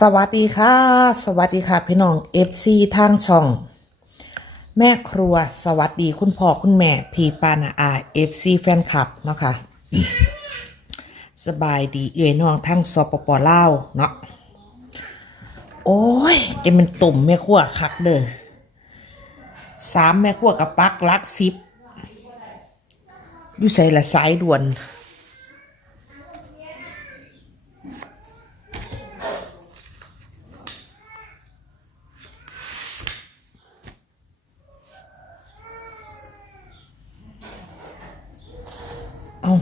สวัสดีค่ะ สวัสดีค่ะพี่น้อง FC ทางช่อง แม่ครัวสวัสดีคุณพ่อคุณแม่ พี่ปานาอา FC แฟนคลับเนาะค่ะ สบายดีเอ่ยน้องทั้งสปปล่าวเนาะโอ้ยจะเป็นตุ่มแม่ครัวคักเด้อสามแม่ครัวกับปักลักซิบอยู่ใส่ละสายด่วน เอา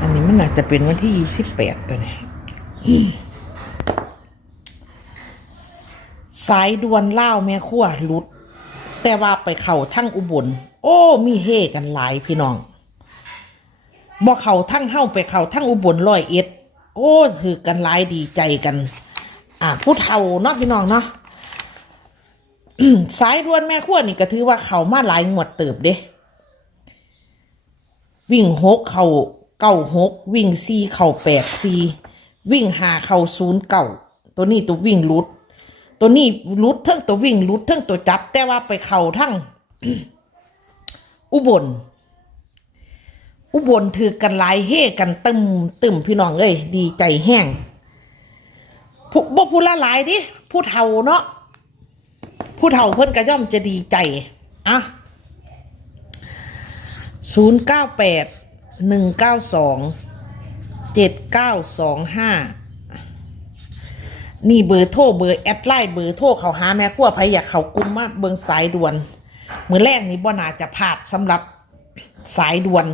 อันนี้มันอา จะเป็นวันที่ยี่สิบแปดตัวเนี่ยสายด่วนเล่าแม่ขั้วหลุด แต่ว่าไปเข่าทั้งอุบล โอ้ มีเฮกันหลายพี่น้องบ่เข่าทั้งเฮ้าไปเข่าทั้งอุบลร้อยเอ็ด โอ้ถือกันหลายดีใจกัน อ่าผู้เฒ่าเนาะพี่น้องเนาะสายด่วนแม่ขั้วนี่ก็ถือว่าเข่ามาหลายงวดเติบเด้วิ่งหกเข่า เก้าหกวิ่งสี่เข่าแปดสี่วิ่งหาเข่าศูนย์เก่าตัวนี้ตัววิ่งลุด ตัวนี้ลุดทั้งตัววิ่งลุดทั้งตัวจับ แต่ว่าไปเข่าทั้งอุบล อุบลถือกันหลายเฮกันตึมตึมพี่น้องเอ้ยดีใจแห้งผู้บ่ผู้ละหลายดิผู้เฒ่าเนาะผู้เฒ่าเพิ่นก็ย่อมจะดีใจอะศูนย์เก้าแปด หนึ่งเก้าสองเจ็ดเก้าสองห้านี่เบอร์โทรเบอร์แอดไลน์เบอร์โทรเขาหาแม่ขั้วไผอยากเขากุมมาเบิงสายด่วนมือแรกนี้บ่นาจะพลาดสำหรับสายด่วน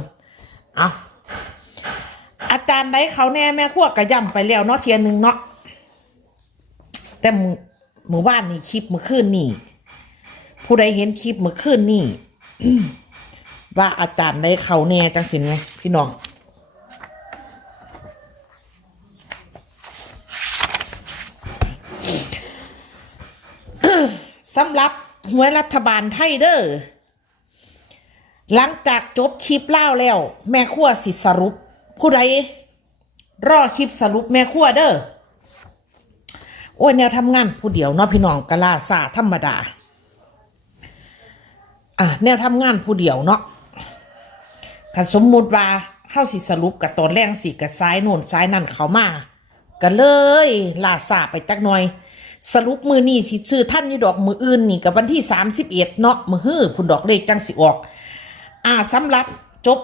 อะอาจารย์ได้เขาแน่แม่ขั้วกระย่ำไปแล้วเนาะเทียนหนึ่งเนาะแต่มือมือว่านนี่คลิปเมื่อคืนนี่ ผู้ใดเห็นคลิปเมื่อคืนนี่ ว่าอาจารย์ได้เขาแน่จังสินไงพี่น้องสำหรับหวยรัฐบาลไทยเด้อหลังจากจบคลิปเล่าแล้ว แม่ขั้วสิสรุป ผู้ใดรอคลิปสรุปแม่ขั้วเด้อโอ้ยแนวทำงานผู้เดียวเนาะพี่น้องกะลาซาธรรมดา อะแนวทำงานผู้เดียวเนาะ คันสมมุติว่าเฮาสิสรุปกับตอนแรงสิกับซ้ายโน่นซ้ายนั่นเขามาก็เลยลาซาไปจักหน่อย สรุปมือนี่สิซื้อท่านนี่ดอกมืออื่นนี่กับวันที่สามสิบเอ็ดเนาะมือฮื้อพุ่นดอกเลขจังสิออก อ่าสำหรับจบ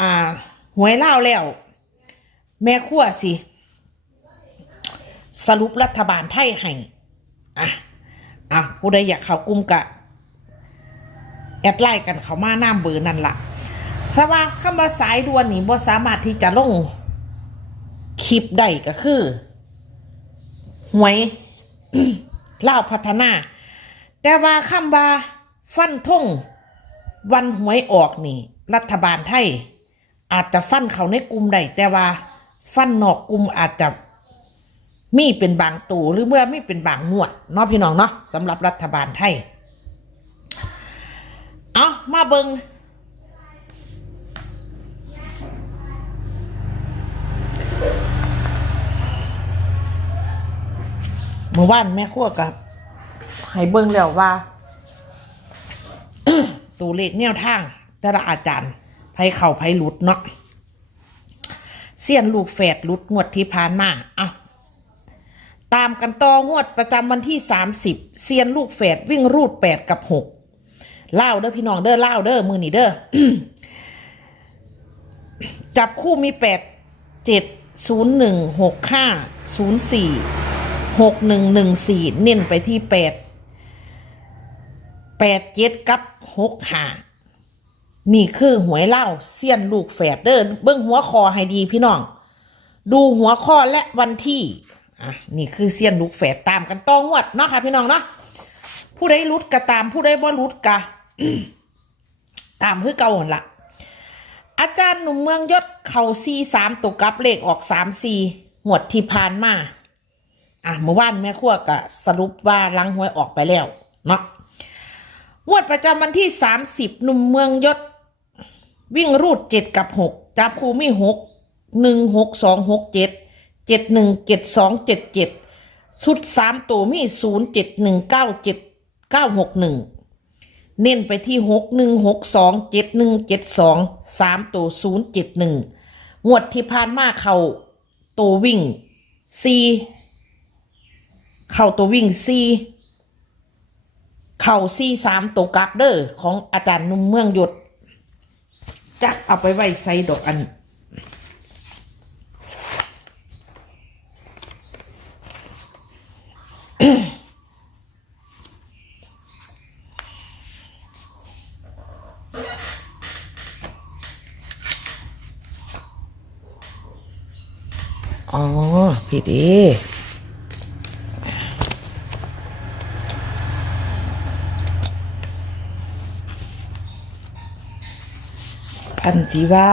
อ่าหวยเล่าแล้ว แม่ขั้วสิ สรุปรัฐบาลไทยให้อะอะผู้ใดอยากเข้ากลุ่มกะ แอดไลน์กันเขามาหน้าเบอร์นั่นละ สว่าคำว่าสายด่วนนี่บ่สามารถที่จะลงคลิปได้ก็คือหวยเล่าพัฒนา แต่ว่าคำว่าฟันทงวันหวยออกนี่ รัฐบาลไทย อาจจะฟันเขาในกลุ่มใดแต่ว่า ฟันนอกกลุ่มอาจจะมีเป็นบางตูหรือเมื่อไม่เป็นบางงวดเนาะพี่น้องเนาะสำหรับรัฐบาลไทย เอามาเบิง มื่อวานแม่ขั้วกับให้เบิงแล้วว่าตัวเลขแนวทางแต่ละอาจารย์ไผเข่าไผหลุดเนาะเสียนลูกแฝดหลุดงวดที่ผ่านมาเอาตามกันต่องวดประจำวันที่ 30เซียนลูกแฝดวิ่งรูด 8 กับ6เล่าเด้อพี่น้องเด้อเล่าเด้อมือนี่เด้อจับคู่มี 8 7 0 1 6 5 0 4 6 1 1 4เน้นไปที่8 8 7กับ6 5นี่คือหวยเล่าเซียนลูกแฝดเด้อเบิ้งหัวคอให้ดีพี่น้อง ดูหัวข้อและวันที่อะนี่คือเซียนลูกแฝดตามกันต้องวดเนาะค่ะพี่น้องเนาะผู้ใดรุดกะตามผู้ใดบ่รุดกะตามคือเก่าหนละอาจารย์หนุ่มเมืองยศเข่าซีสามตกกับเลขออกสามซีหวดที่ผ่านมา อะเมื่อวานแม่ขั้วกะสรุปว่าลังหวยออกไปแล้วเนาะงวดประจำวันที่สามสิบหนุ่มเมืองยศ วิ่งรูดเจ็ดกับหกจับคูมี่หกหนึ่งหกสองหกเจ็ดเจ็ดหนึ่งเจ็ดสองเจ็ดเจ็ดชุดสามตัวมี่ศูนย์เจ็ดหนึ่งเก้าเจ็ดเก้าหกหนึ่งเน้นไปที่หกหนึ่งหกสองเจ็ดหนึ่งเจ็ดสองสามตัวศูนย์เจ็ดหนึ่งงวดที่ผ่านมาเขาตัววิ่งซี เข้าตัววิ่งซีเข่าซีสามตัวกลับเด้อของอาจารย์นุ่มเมืองหยดจักเอาไปไว้ใส่ดอกอัน อ๋อผิด พันจีว่า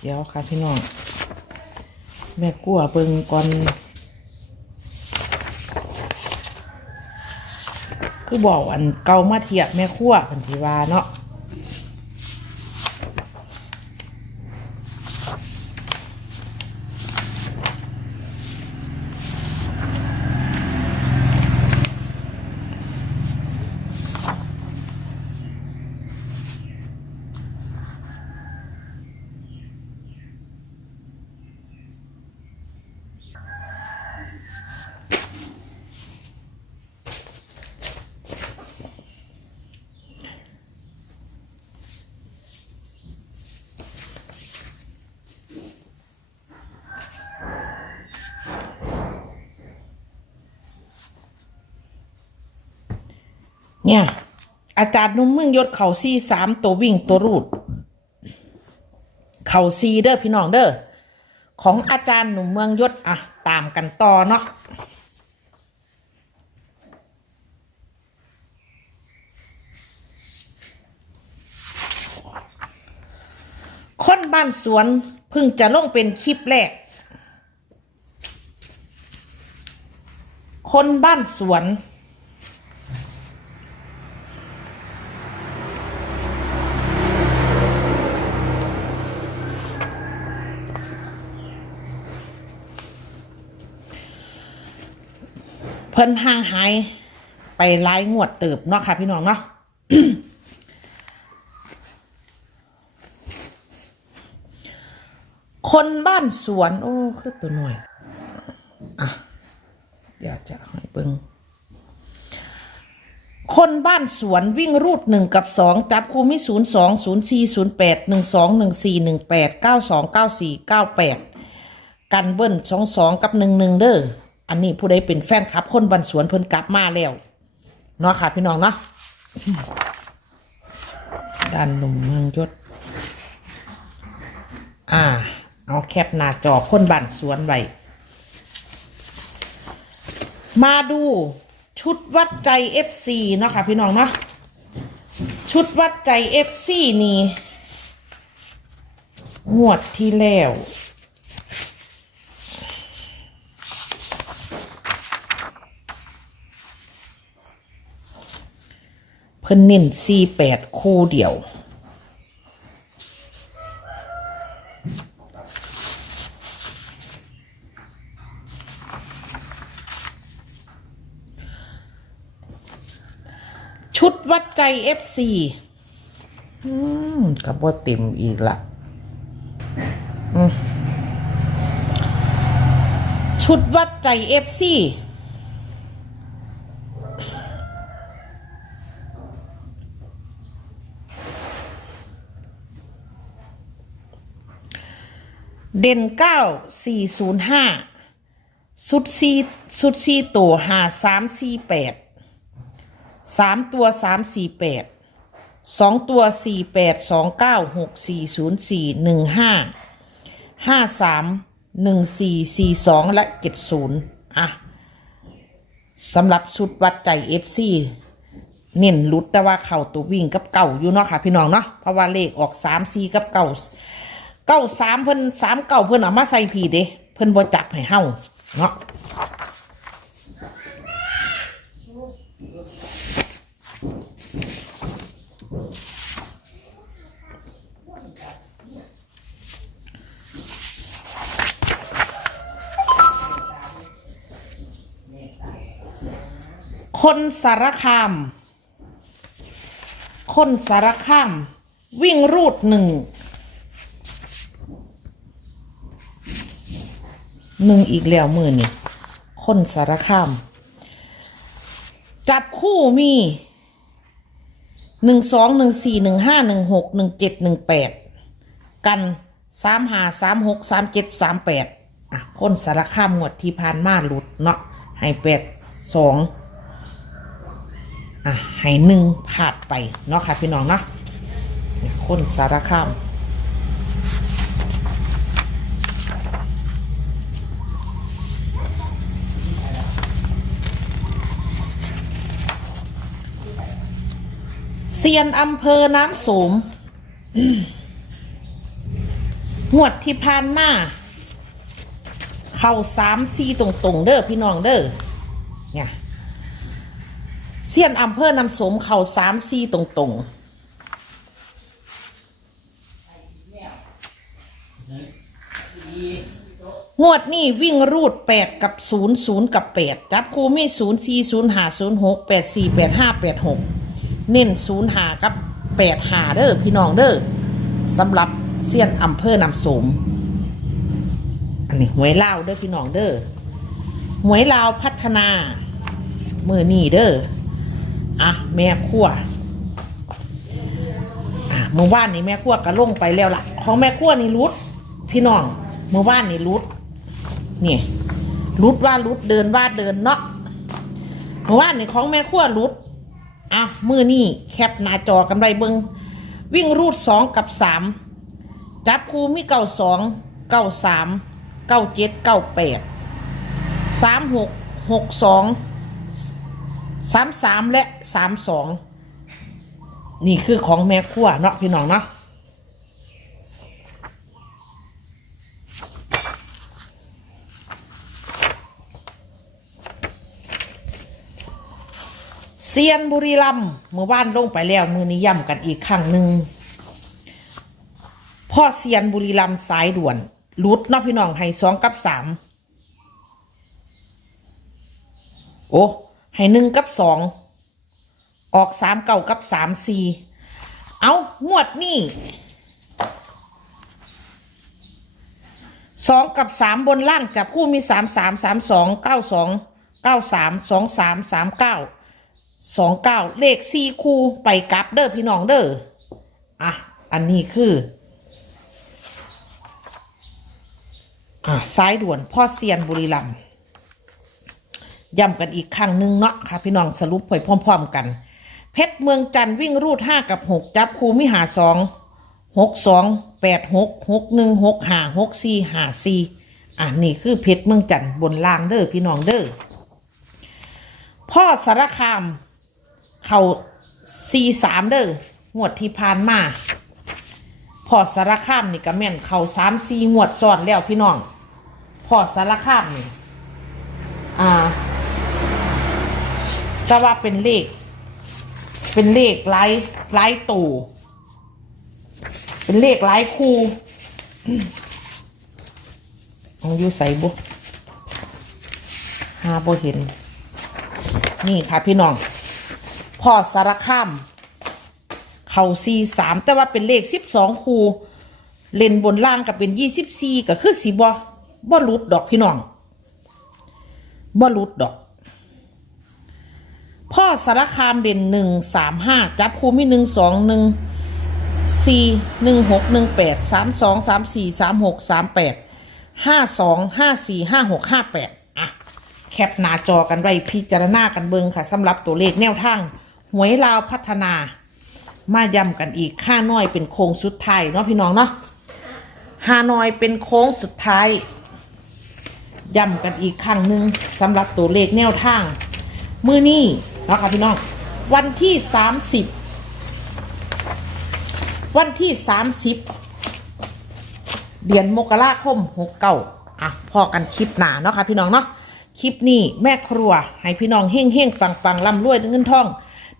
เดี๋ยวค่ะพี่น้อง แม่กลัวเบิงก่อนคือบอกอันเก่ามาเทียบแม่ขั้วพันธีวาเนาะ เนี่ย อาจารย์นุ่มเมืองยศเข่าซีสามตัววิ่งตัวรูด เข่าซีเด้อพี่น้องเด้อของอาจารย์หนุ่มเมืองยศอะตามกันต่อเนาะคนบ้านสวนเพิ่งจะลงเป็นคลิปแรก คนบ้านสวน เพิ่นห่างหายไปหลายงวดเติบเนาะค่ะพี่น้องเนาะคนบ้านสวน โอ้คือตัวหน่อยอะเดี๋ยวจะให้เบิงคนบ้านสวนวิ่งรูดหนึ่งกับสองจับคูมิศูนย์สองศูนย์สี่ศูนย์แปดหนึ่งสองหนึ่งสี่หนึ่งแปดเก้าสองเก้าสี่เก้าแปดกันเบิ้ลสองสองกับหนึ่งหนึ่งเด้อ อันนี้ผู้ใดเป็นแฟนคลับ คนบันสวนเพิ่นกลับมาแล้วเนาะค่ะ พี่น้องเนาะด้านหนุ่มเมืองยศอ่า เอาแคปหน้าจอคนบันสวนไว้มาดูชุดวัดใจ FC เนาะค่ะ พี่น้องเนาะชุดวัดใจ FC นี่งวดที่แล้ว พิ่นเน้นสี่แปดคู่เดียว ชุดวัดใจ FC อืมกับว่าเต็มอีกละชุดวัดใจ FC เด่นเก้าสี่ศูนย์ห้าสุดซีสุดซีตัวหาสามสี่แปดสามตัวสามสี่แปดสองตัวสี่แปดสองเก้าหกสี่ศูนย์สี่หนึ่งห้าห้าสามหนึ่งสี่สี่สองและเจ็ดศูนย์อะสำหรับชุดวัดใจเอฟซีเน้นลุดแต่ว่าเข่าตัววิ่งกับเก่าอยู่เนาะค่ะพี่น้องเนาะเพราะว่าเลขออกสามสี่กับเก่า เก้าสามเพิ่นสามเก้าเพิ่นเอามาใส่ผีเด้เพิ่นบ่จับให้เฮาเนาะคนสารคาม คนสารคาม วิ่งรูดหนึ่ง หนึ่งอีกแล้วมือนี่คนสารคาม จับคู่มีหนึ่งสองหนึ่งสี่หนึ่งห้าหนึ่งหกหนึ่งเจ็ดหนึ่งแปดกันสามหาสามหกสามเจ็ดสามแปดอะคนสารคามงวดที่ผ่านมาหลุดเนาะให้แปดสองอะให้หนึ่งพลาดไปเนาะค่ะพี่น้องเนาะคนสารคาม เซียนอำเภอน้ำสมงวดที่ผ่านมาเข้าสามสี่ตรงๆ เด้อพี่น้องเด้อเนี่ยเซียนอำเภอน้ำสมเข่าสามซีตรง ๆงวดนี้วิ่งรูดแปดกับศูนย์ศูนย์กับแป8จับคูมีศูนย์สี่ศูนย์หาศูนย์หกแปดสี่แปดห้าแปดหก เน้นศูนย์หากับแปดหาเด้อพี่น้องเด้อสำหรับเซียนอำเภอนำสม อันนี้หวยเลาเด้อพี่น้องเด้อหวยลาวพัฒนามือนี่เด้ออะแม่ขั้วอะเมื่อวานนี้แม่ขั้วก็ลงไปแล้วล่ะ ของแม่ขั้วนี่รุด พี่น้องเมื่อวานนี่รุดเนี่ยรุดว่ารุดเดินว่าเดินเนาะเมื่อวานนี่ของแม่ขั้วรุด อะมือนี่แคปหน้าจอกันไรเบิงวิ่งรูดสองกับสามจับคูมีเก้าสองเก้าสามเก้าเจ็ดเก้าแปดสามหกหกสองสามสามและสามสองนี่คือของแม่ขั้วเนาะพี่น้องเนาะ เซียนบุรีรัมเมื่อวานลงไปแล้ว มือนี้ย่ำกันอีกครั้งหนึ่งพ่อเซียนบุรีรัมสายด่วนรุดนอกพี่น้องให้สองกับสามโอ้ให้หนึ่งกับสองออกสามเก่ากับสามสี่เอางวดนี่สองกับสามบนล่างจับคู่มีสามสามสามสองเก้าสองเก้าสามสองสามสามเก้า สองเก้าเลขสี่คู่ไปกลับเด้อพี่น้องเด้ออะ อันนี้คือ อะซ้ายด่วนพ่อเซียนบุรีรัมย์ย้ำกันอีกครั้งหนึ่งเนาะค่ะ พี่น้องสรุปไปพร้อม ๆ กัน เพชรเมืองจันทร์วิ่งรูดห้ากับหกจับคูมิหาสองหกสองแปดหกหกหนึ่งหกห้าหกสี่ห้าสี่อะนี่คือเพชรเมืองจันทร์บนล่างเด้อพี่น้องเด้อพ่อสารคาม เขาสี่สามเด้องวดที่ผ่านมา พอสารคามนี่ก็แม่นเขาสามสี่งวดซ้อนแล้วพี่น้อง พอสารคามนี่ อ่า แต่ว่าเป็นเลข เป็นเลขไล่ไล่ตู่เป็นเลขไล่คู่เอาอยู่ใส่บุหาบ่เห็น นี่ค่ะพี่น้อง พ่อสารคาม เข่าซีสามแต่ว่าเป็นเลขสิบสองคูเล่นบนล่างกับเป็นยี่สิบสี่ก็คือสีบอบอลุดดอกพี่น้องบอลุดดอก พ่อสารคามเด่นหนึ่งสามห้าจับคูมีหนึ่งสองหนึ่งสี่หนึ่งหกหนึ่งแปดสามสองสามสี่สามหกสามแปดห้าสองห้าสี่ห้าหกห้าแปดอะ แคปหน้าจอกันไว้พิจารณากันเบิงค่ะสำหรับตัวเลขแนวทาง หวยลาวพัฒนา มาย้ำกันอีกค่าน้อยเป็นโค้งสุดท้ายเนาะพี่น้องเนาะฮานอยเป็นโค้งสุดท้ายย้ำกันอีกครั้งหนึ่งสำหรับตัวเลขแนวทาง มือนี้นะค่ะพี่น้อง วันที่สามสิบวันที่สามสิบเดือนมกราคมหกเก้าอะพอกันคลิปหนาเนาะค่ะพี่น้องเนาะคลิปนี้แม่ครัว ให้พี่น้องเฮ่งเฮ่งปังปังร่ำรวยเงินทอง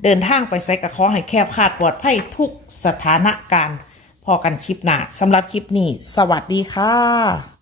เดินทางไปใส่กระขอให้แคบคาดปลอดภัยทุกสถานการณ์พอกันคลิปหน้าสำหรับคลิปนี้ สวัสดีค่ะ